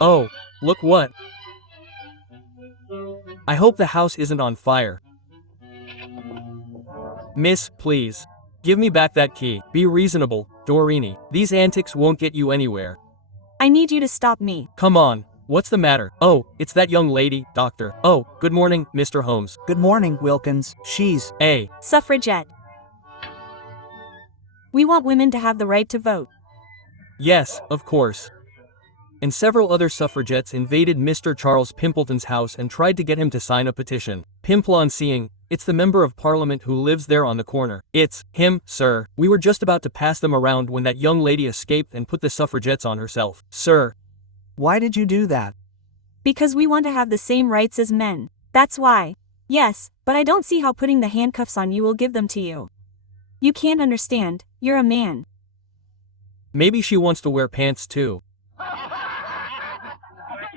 Oh, look what. I hope the house isn't on fire. Miss, please. Give me back that key. Be reasonable, Doreen. These antics won't get you anywhere. I need you to stop me. Come on. What's the matter? Oh, it's that young lady, doctor. Oh, good morning, Mr. Holmes. Good morning, Wilkins. She's A. Suffragette. We want women to have the right to vote. Yes, of course. And several other suffragettes invaded Mr. Charles Pimpleton's house and tried to get him to sign a petition. Pimplon seeing, it's the member of parliament who lives there on the corner. It's him, sir. We were just about to pass them around when that young lady escaped and put the suffragettes on herself. Sir. Why did you do that? Because we want to have the same rights as men. That's why. Yes, but I don't see how putting the handcuffs on you will give them to you. You can't understand, you're a man. Maybe she wants to wear pants too.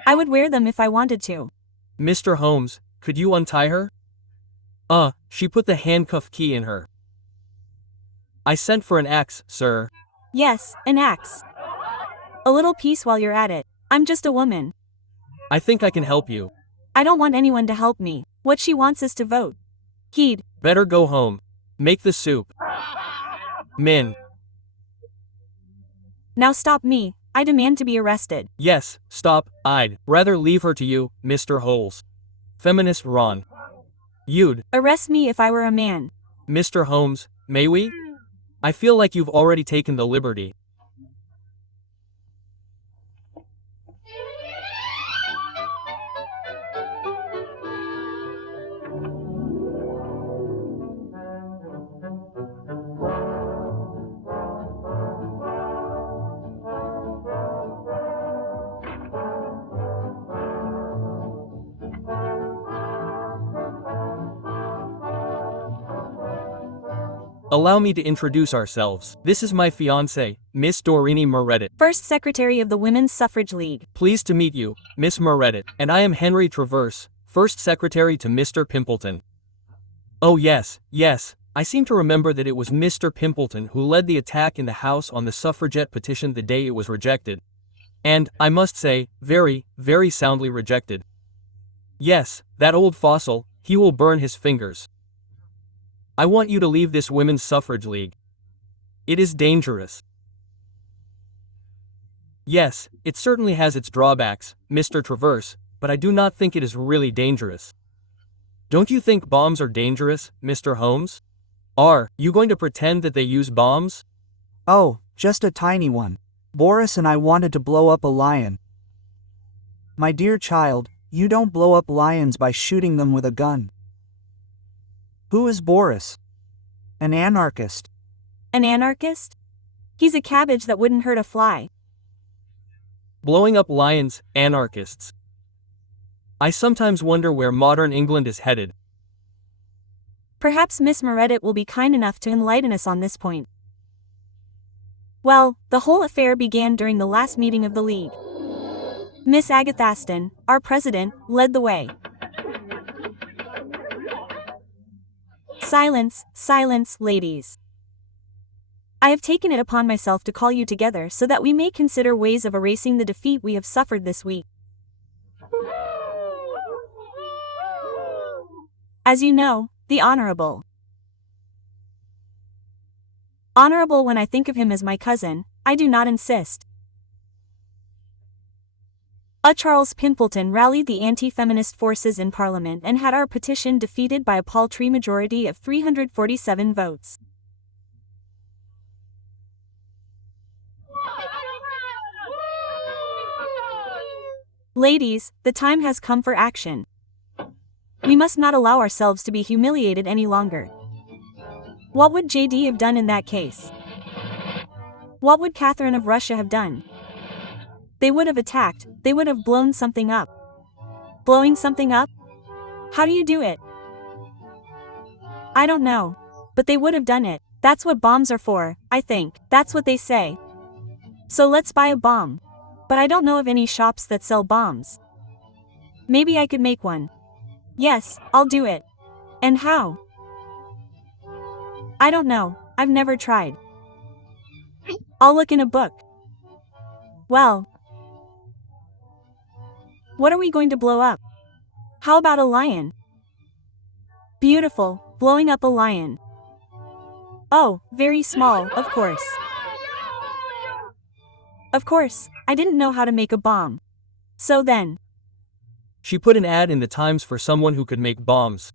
I would wear them if I wanted to. Mr. Holmes, could you untie her? She put the handcuff key in her. I sent for an axe, sir. Yes, an axe. A little piece while you're at it. I'm just a woman. I think I can help you. I don't want anyone to help me. What she wants is to vote. He'd better go home. Make the soup. Min. Now stop me. I demand to be arrested. Yes, stop. I'd rather leave her to you, Mr. Holes. Feminist Ron. You'd arrest me if I were a man. Mr. Holmes, may we? I feel like you've already taken the liberty. Allow me to introduce ourselves. This is my fiancée, Miss Doreen Meredith. First Secretary of the Women's Suffrage League. Pleased to meet you, Miss Meredith. And I am Henry Traverse, First Secretary to Mr. Pimpleton. Oh yes, I seem to remember that it was Mr. Pimpleton who led the attack in the House on the suffragette petition the day it was rejected. And, I must say, very, very soundly rejected. Yes, that old fossil, he will burn his fingers. I want you to leave this Women's Suffrage League. It is dangerous. Yes, it certainly has its drawbacks, Mr. Traverse, but I do not think it is really dangerous. Don't you think bombs are dangerous, Mr. Holmes? Are you going to pretend that they use bombs? Oh, just a tiny one. Boris and I wanted to blow up a lion. My dear child, you don't blow up lions by shooting them with a gun. Who is Boris? An anarchist. An anarchist? He's a cabbage that wouldn't hurt a fly. Blowing up lions, anarchists. I sometimes wonder where modern England is headed. Perhaps Miss Meredith will be kind enough to enlighten us on this point. Well, the whole affair began during the last meeting of the League. Miss Agatha Aston, our president, led the way. Silence, silence, ladies. I have taken it upon myself to call you together so that we may consider ways of erasing the defeat we have suffered this week. As you know, the Honorable. Honorable when I think of him as my cousin, I do not insist. Charles Pimpleton rallied the anti-feminist forces in Parliament and had our petition defeated by a paltry majority of 347 votes. Ladies, the time has come for action. We must not allow ourselves to be humiliated any longer. What would JD have done in that case? What would Catherine of Russia have done? They would have attacked, they would have blown something up. Blowing something up? How do you do it? I don't know. But they would have done it. That's what bombs are for, I think. That's what they say. So let's buy a bomb. But I don't know of any shops that sell bombs. Maybe I could make one. Yes, I'll do it. And how? I don't know, I've never tried. I'll look in a book. Well, What are we going to blow up? How about a lion? Beautiful, blowing up a lion. Oh, very small, of course. Of course, I didn't know how to make a bomb. So then. She put an ad in the Times for someone who could make bombs.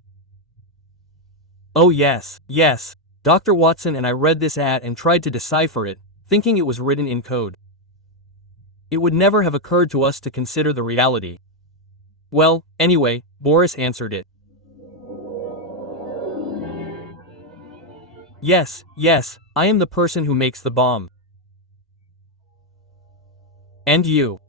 Oh yes, yes. Dr. Watson and I read this ad and tried to decipher it, thinking it was written in code. It would never have occurred to us to consider the reality. Well, anyway, Boris answered it. Yes, yes, I am the person who makes the bomb. And you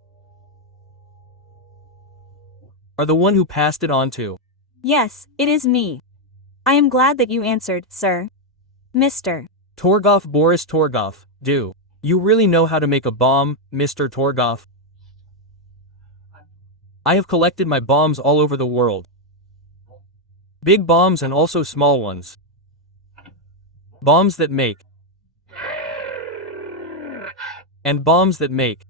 are the one who passed it on to. Yes, it is me. I am glad that you answered, sir. Mr. Torgoff Boris Torgoff, do you really know how to make a bomb, Mr. Torgoff? I have collected my bombs all over the world. Big bombs and also small ones. Bombs that make. And bombs that make.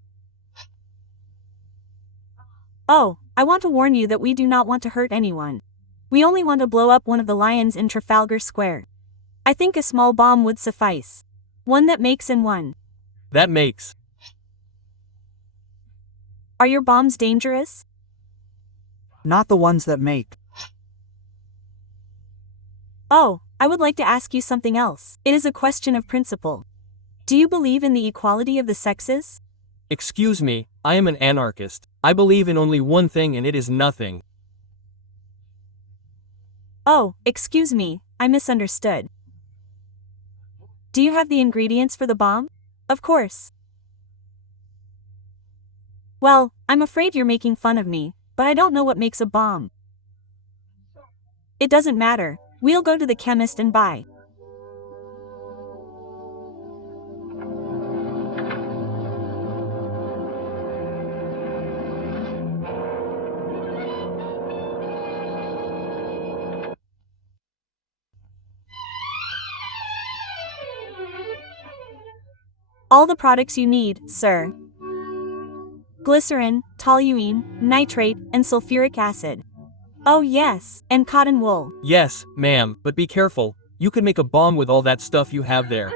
Oh, I want to warn you that we do not want to hurt anyone. We only want to blow up one of the lions in Trafalgar Square. I think a small bomb would suffice. One that makes and one that makes. Are your bombs dangerous? Not the ones that make. Oh, I would like to ask you something else. It is a question of principle. Do you believe in the equality of the sexes? Excuse me, I am an anarchist. I believe in only one thing and it is nothing. Oh, excuse me, I misunderstood. Do you have the ingredients for the bomb? Of course. Well, I'm afraid you're making fun of me, but I don't know what makes a bomb. It doesn't matter, we'll go to the chemist and buy. All the products you need, sir. Glycerin, toluene, nitrate, and sulfuric acid. Oh yes, and cotton wool. Yes, ma'am, but be careful. You could make a bomb with all that stuff you have there.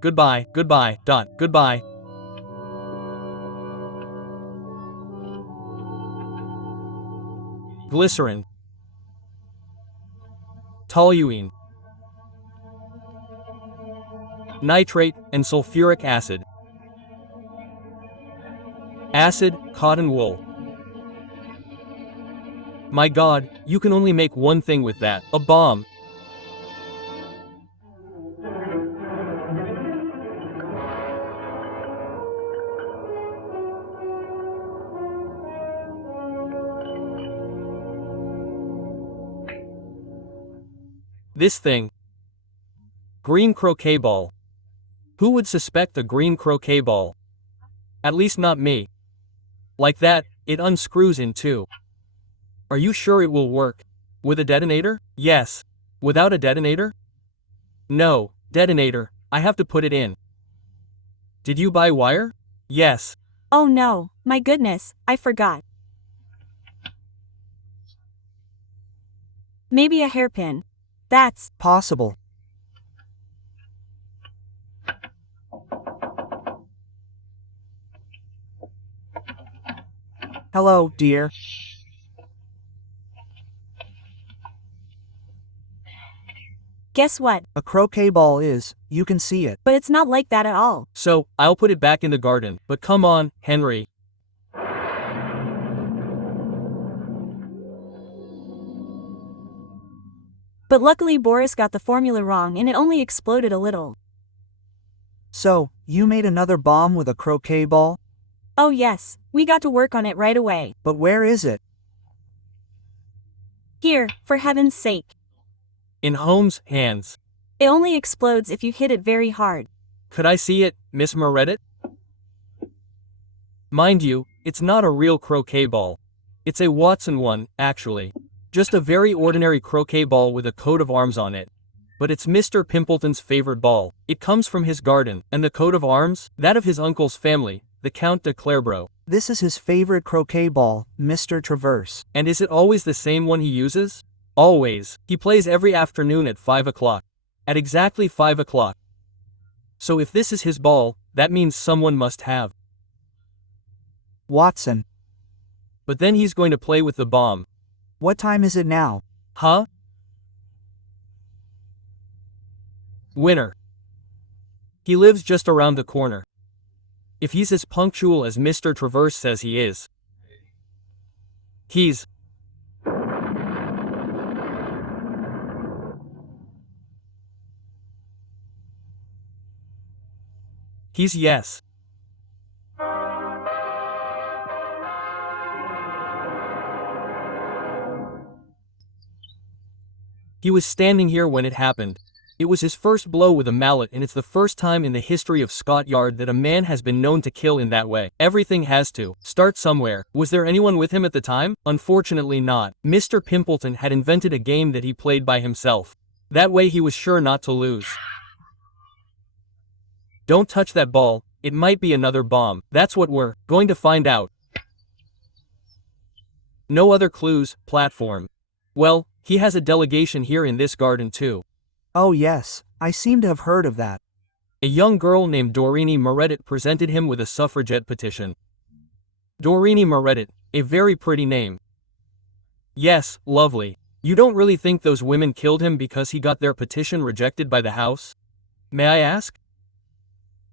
Goodbye, goodbye, goodbye. Glycerin. Toluene. Nitrate, and sulfuric acid. Acid, cotton wool. My God, you can only make one thing with that, a bomb. This thing. Green croquet ball. Who would suspect a green croquet ball? At least not me. Like that, it unscrews in two. Are you sure it will work? With a detonator? Yes. Without a detonator? No, detonator, I have to put it in. Did you buy wire? Yes. Oh no, my goodness, I forgot. Maybe a hairpin. That's possible. Hello, dear. Guess what? A croquet ball is, you can see it. But it's not like that at all. So, I'll put it back in the garden, but come on, Henry. But luckily Boris got the formula wrong and it only exploded a little. So, you made another bomb with a croquet ball? Oh yes, we got to work on it right away. But where is it? Here, for heaven's sake. In Holmes' hands. It only explodes if you hit it very hard. Could I see it, Miss Meredith? Mind you, it's not a real croquet ball. It's a Watson one, actually. Just a very ordinary croquet ball with a coat of arms on it. But it's Mr. Pimpleton's favorite ball. It comes from his garden, and the coat of arms, that of his uncle's family, the Count de Clareborough. This is his favorite croquet ball, Mr. Traverse. And is it always the same one he uses? Always. He plays every afternoon at 5 o'clock. At exactly 5 o'clock. So if this is his ball, that means someone must have. Watson. But then he's going to play with the bomb. What time is it now? Huh? Winner. He lives just around the corner. If he's as punctual as Mr. Traverse says he is. He's yes. He was standing here when it happened. It was his first blow with a mallet, and it's the first time in the history of Scotland Yard that a man has been known to kill in that way. Everything has to start somewhere. Was there anyone with him at the time? Unfortunately not. Mr. Pimpleton had invented a game that he played by himself. That way he was sure not to lose. Don't touch that ball, it might be another bomb. That's what we're going to find out. No other clues, platform. Well, he has a delegation here in this garden too. Oh yes, I seem to have heard of that. A young girl named Doreen Meredith presented him with a suffragette petition. Doreen Meredith, a very pretty name. Yes, lovely. You don't really think those women killed him because he got their petition rejected by the House? May I ask?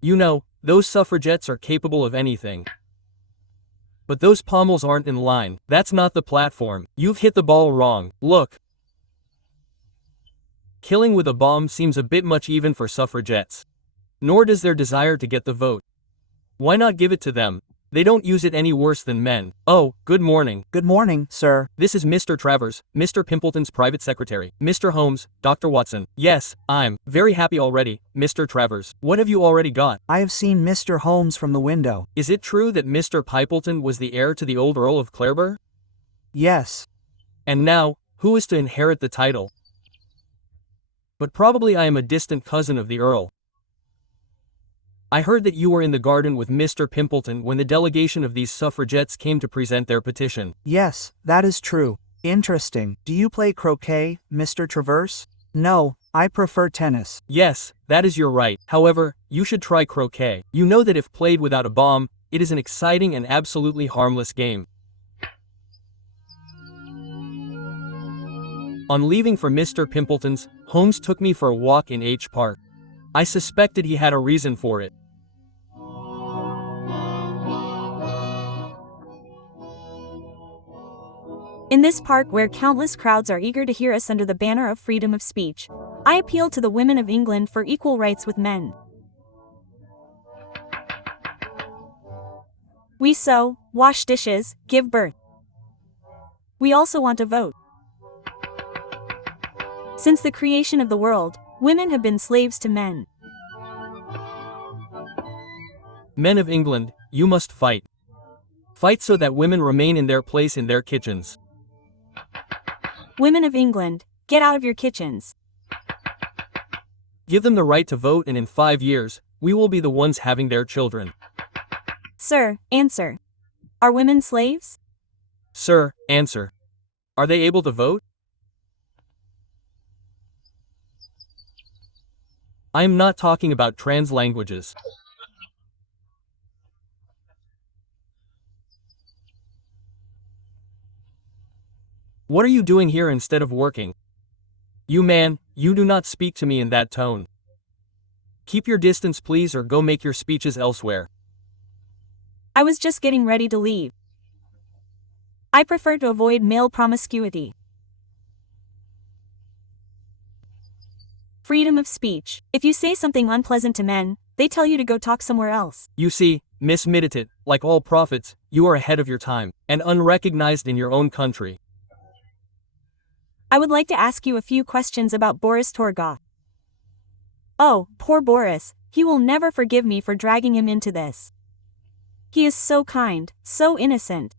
You know, those suffragettes are capable of anything. But those pommels aren't in line. That's not the platform. You've hit the ball wrong. Look. Killing with a bomb seems a bit much even for suffragettes. Nor does their desire to get the vote. Why not give it to them? They don't use it any worse than men. Oh, good morning. Good morning, sir. This is Mr. Travers, Mr. Pimpleton's private secretary. Mr. Holmes, Dr. Watson. Yes, I'm very happy already, Mr. Travers. What have you already got? I have seen Mr. Holmes from the window. Is it true that Mr. Pimpleton was the heir to the old Earl of Clareborough? Yes. And now, who is to inherit the title? But probably I am a distant cousin of the Earl. I heard that you were in the garden with Mr. Pimpleton when the delegation of these suffragettes came to present their petition. Yes, that is true. Interesting. Do you play croquet, Mr. Traverse? No, I prefer tennis. Yes, that is your right. However, you should try croquet. You know that if played without a bomb, it is an exciting and absolutely harmless game. On leaving for Mr. Pimpleton's, Holmes took me for a walk in H Park. I suspected he had a reason for it. In this park where countless crowds are eager to hear us under the banner of freedom of speech, I appeal to the women of England for equal rights with men. We sew, wash dishes, give birth. We also want a vote. Since the creation of the world, women have been slaves to men. Men of England, you must fight. Fight so that women remain in their place in their kitchens. Women of England, get out of your kitchens. Give them the right to vote, and in 5 years, we will be the ones having their children. Sir, answer. Are women slaves? Sir, answer. Are they able to vote? I am not talking about trans languages. What are you doing here instead of working? You man, you do not speak to me in that tone. Keep your distance please, or go make your speeches elsewhere. I was just getting ready to leave. I prefer to avoid male promiscuity. Freedom of speech. If you say something unpleasant to men, they tell you to go talk somewhere else. You see, Miss Meditate, like all prophets, you are ahead of your time, and unrecognized in your own country. I would like to ask you a few questions about Boris Torgoff. Oh, poor Boris, he will never forgive me for dragging him into this. He is so kind, so innocent.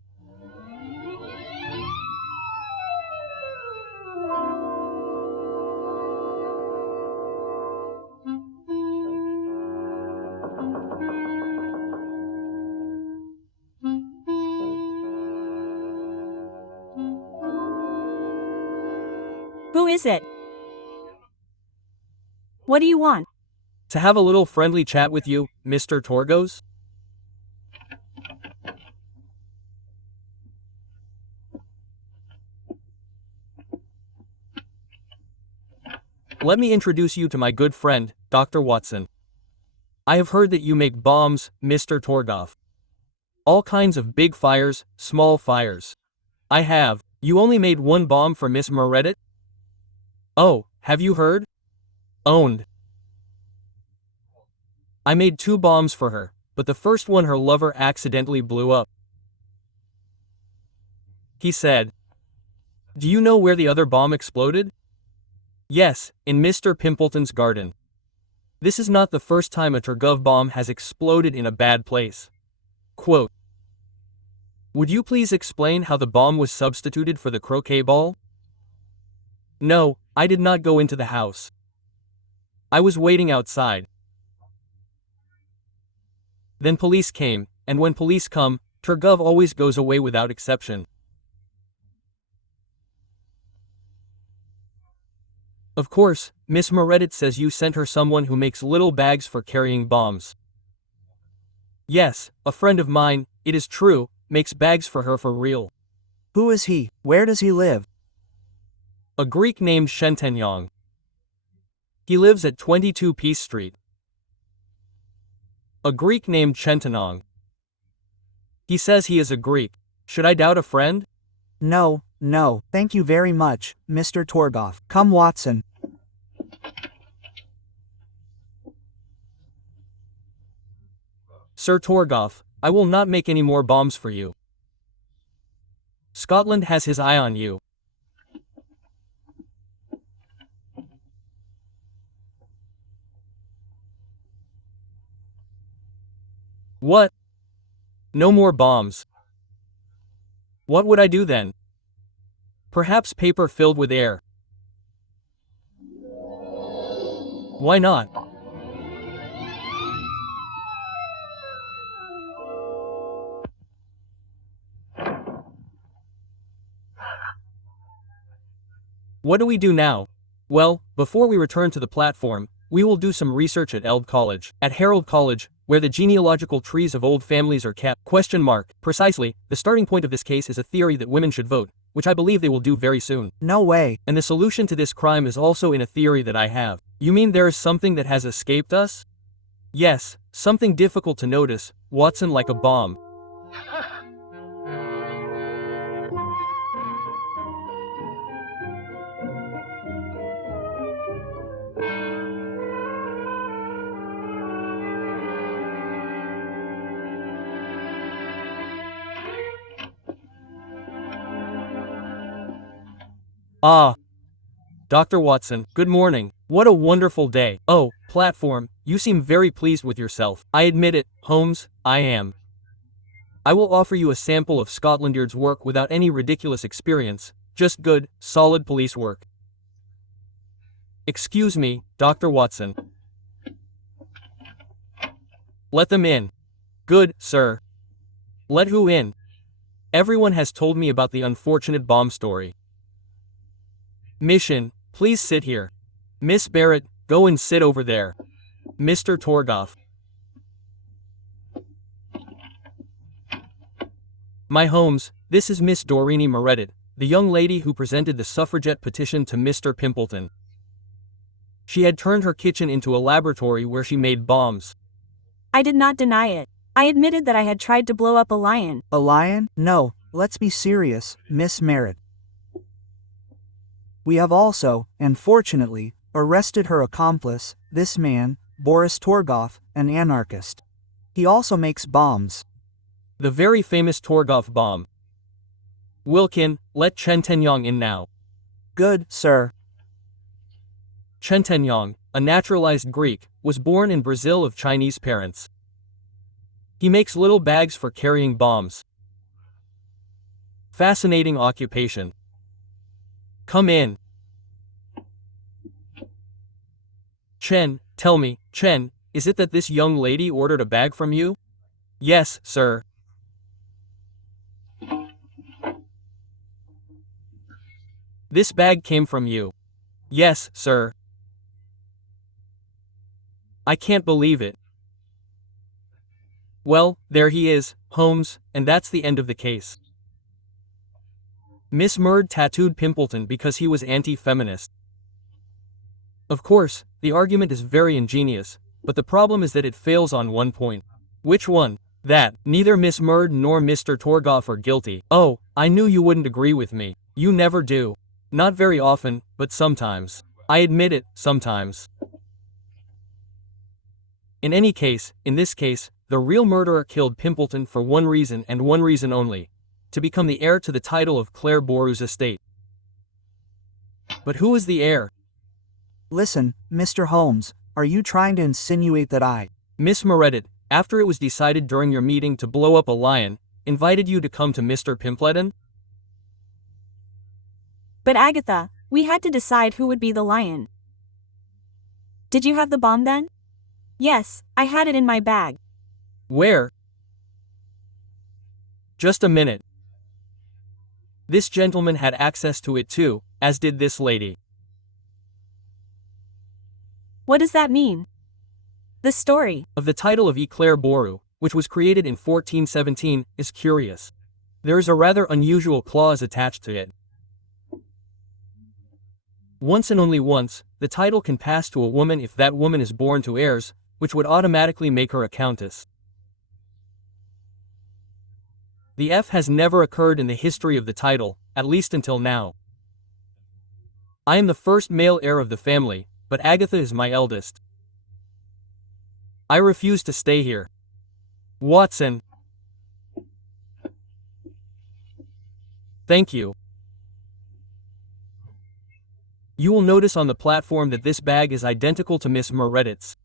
Who is it? What do you want? To have a little friendly chat with you, Mr. Torgos? Let me introduce you to my good friend, Dr. Watson. I have heard that you make bombs, Mr. Torgoff. All kinds of big fires, small fires. I have. You only made one bomb for Miss Meredith? Oh, have you heard? Owned. I made 2 bombs for her, but the first one her lover accidentally blew up. He said. Do you know where the other bomb exploded? Yes, in Mr. Pimpleton's garden. This is not the first time a Turgov bomb has exploded in a bad place. Quote. Would you please explain how the bomb was substituted for the croquet ball? No, I did not go into the house. I was waiting outside. Then police came, and when police come, Turgov always goes away without exception. Of course, Miss Meredith says you sent her someone who makes little bags for carrying bombs. Yes, a friend of mine, it is true, makes bags for her for real. Who is he? Where does he live? A Greek named Shentenyong. He lives at 22 Peace Street. A Greek named Shentenong. He says he is a Greek. Should I doubt a friend? No, no, thank you very much, Mr. Torgoff. Come, Watson. Sir Torgoff, I will not make any more bombs for you. Scotland has his eye on you. What? No more bombs. What would I do then? Perhaps paper filled with air. Why not? What do we do now? Well, before we return to the platform, we will do some research at Eld College. At Harold College, where the genealogical trees of old families are kept. Precisely, the starting point of this case is a theory that women should vote, which I believe they will do very soon. No way. And the solution to this crime is also in a theory that I have. You mean there is something that has escaped us? Yes, something difficult to notice, Watson, like a bomb. Ah. Dr. Watson, good morning. What a wonderful day. Oh, platform, you seem very pleased with yourself. I admit it, Holmes, I am. I will offer you a sample of Scotland Yard's work without any ridiculous experience, just good, solid police work. Excuse me, Dr. Watson. Let them in. Good, sir. Let who in? Everyone has told me about the unfortunate bomb story. Mission, please sit here. Miss Barrett, go and sit over there. Mr. Torgoff. My Holmes, this is Miss Doreen Meredith, the young lady who presented the suffragette petition to Mr. Pimpleton. She had turned her kitchen into a laboratory where she made bombs. I did not deny it. I admitted that I had tried to blow up a lion. A lion? No, let's be serious, Miss Merritt. We have also, and fortunately, arrested her accomplice, this man, Boris Torgoff, an anarchist. He also makes bombs. The very famous Torgoff bomb. Wilkin, let Shentenyong in now. Good, sir. Shentenyong, a naturalized Greek, was born in Brazil of Chinese parents. He makes little bags for carrying bombs. Fascinating occupation. Come in. Chen, tell me, Chen, is it that this young lady ordered a bag from you? Yes, sir. This bag came from you. Yes, sir. I can't believe it. Well, there he is, Holmes, and that's the end of the case. Miss Murd tattooed Pimpleton because he was anti-feminist. Of course, the argument is very ingenious, but the problem is that it fails on one point. Which one? That neither Miss Murd nor Mr. Torgoff are guilty. Oh, I knew you wouldn't agree with me. You never do. Not very often, but sometimes. I admit it, sometimes. In any case, in this case, the real murderer killed Pimpleton for one reason and one reason only: to become the heir to the title of Claire Boru's estate. But who is the heir? Listen, Mr. Holmes, are you trying to insinuate that I... Miss Meredith, after it was decided during your meeting to blow up a lion, invited you to come to Mr. Pimpleton? But Agatha, we had to decide who would be the lion. Did you have the bomb then? Yes, I had it in my bag. Where? Just a minute. This gentleman had access to it too, as did this lady. What does that mean? The story Of the title of Claire Boru, which was created in 1417, is curious. There is a rather unusual clause attached to it. Once and only once, the title can pass to a woman if that woman is born to heirs, which would automatically make her a countess. The F has never occurred in the history of the title, at least until now. I am the first male heir of the family, but Agatha is my eldest. I refuse to stay here. Watson. Thank you. You will notice on the platform that this bag is identical to Miss Meredith's.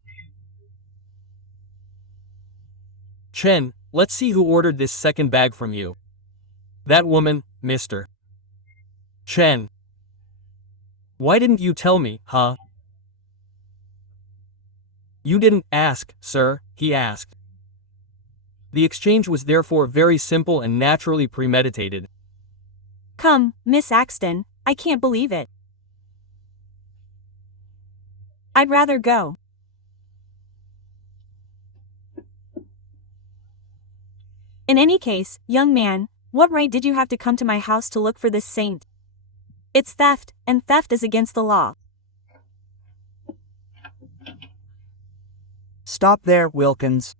Chen, let's see who ordered this second bag from you. That woman, Mr. Chen. Why didn't you tell me, huh? You didn't ask, sir, he asked. The exchange was therefore very simple and naturally premeditated. Come, Miss Axton, I can't believe it. I'd rather go. In any case, young man, what right did you have to come to my house to look for this saint? It's theft, and theft is against the law. Stop there, Wilkins.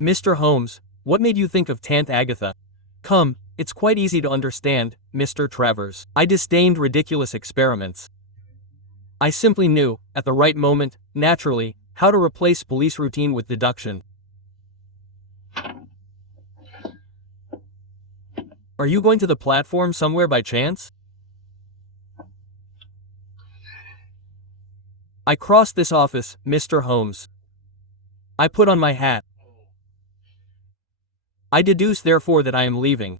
Mr. Holmes, what made you think of Tante Agatha? Come, it's quite easy to understand, Mr. Travers. I disdained ridiculous experiments. I simply knew, at the right moment, naturally, how to replace police routine with deduction. Are you going to the platform somewhere by chance? I crossed this office, Mr. Holmes. I put on my hat. I deduce therefore that I am leaving.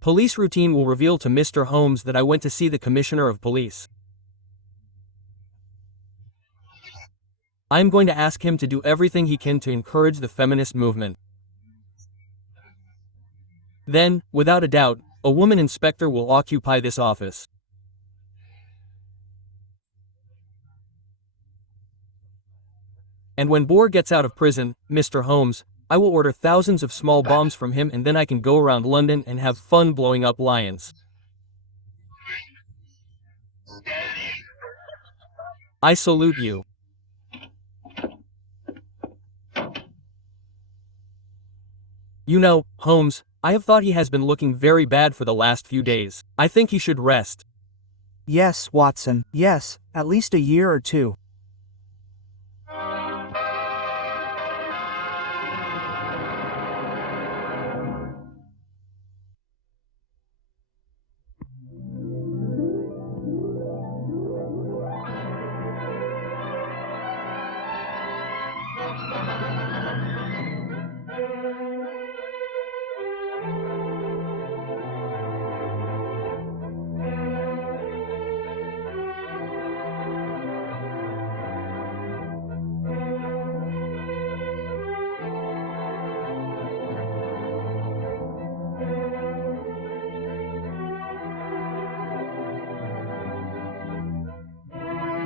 Police routine will reveal to Mr. Holmes that I went to see the Commissioner of Police. I am going to ask him to do everything he can to encourage the feminist movement. Then, without a doubt, a woman inspector will occupy this office. And when Bohr gets out of prison, Mr. Holmes, I will order thousands of small bombs from him, and then I can go around London and have fun blowing up lions. I salute you. You know, Holmes, I have thought he has been looking very bad for the last few days. I think he should rest. Yes, Watson, yes, at least a year or two.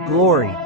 Glory.